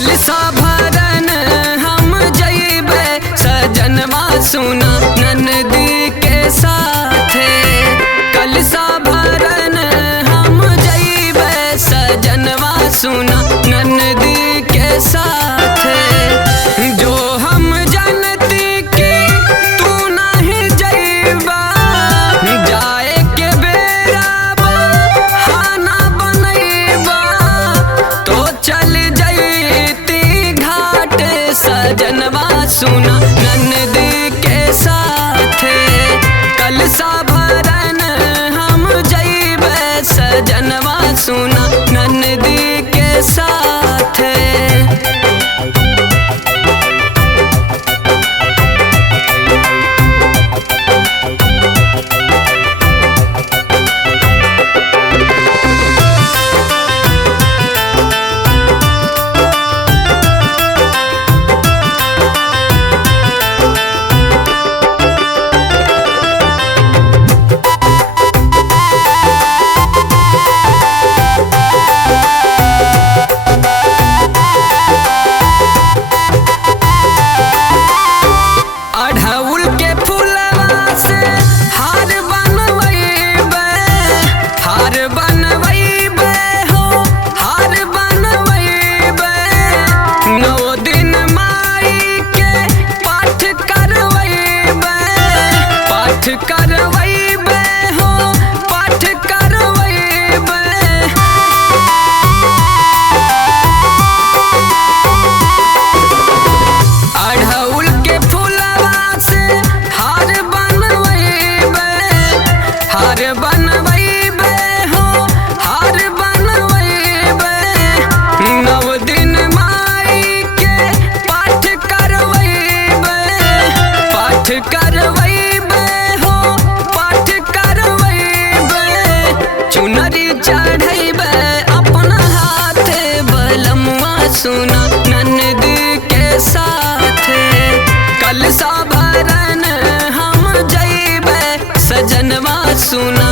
कलसा भरन हम जइबे सजनवा सुना ननदी के साथे। कलसा भरन हम जइबे सजनवा सुना ननदी के साथे। जो हम जानती कि तू नहीं जइबा जाए के बेरा बहाना बनइबा तो चल जइती घाट सजनवा सुना ननदी के साथे। कलसा भरन हम जइबे सजनवा सुना ननदी के साथे। अढ़उल के फूलवा से हार बनवइबे, हार बनवइबे हो हार बनवइबे। 9 दिन माई के पाठ करवइबे, पाठ करवइबे हो पाठ करवइबे। अढ़उल के फूलवा से हार बनवइबे, हार बनवइबे हो हार बनवइबे। 9 दिन माई के पाठ करवइबे, पाठ करवइबे हो पाठ करवइबे। चुनरी चढ़इबे अपना हाथे बलमुआ सुना ननदी के साथे। कलसा भरन हम जइबे सजनवा सुना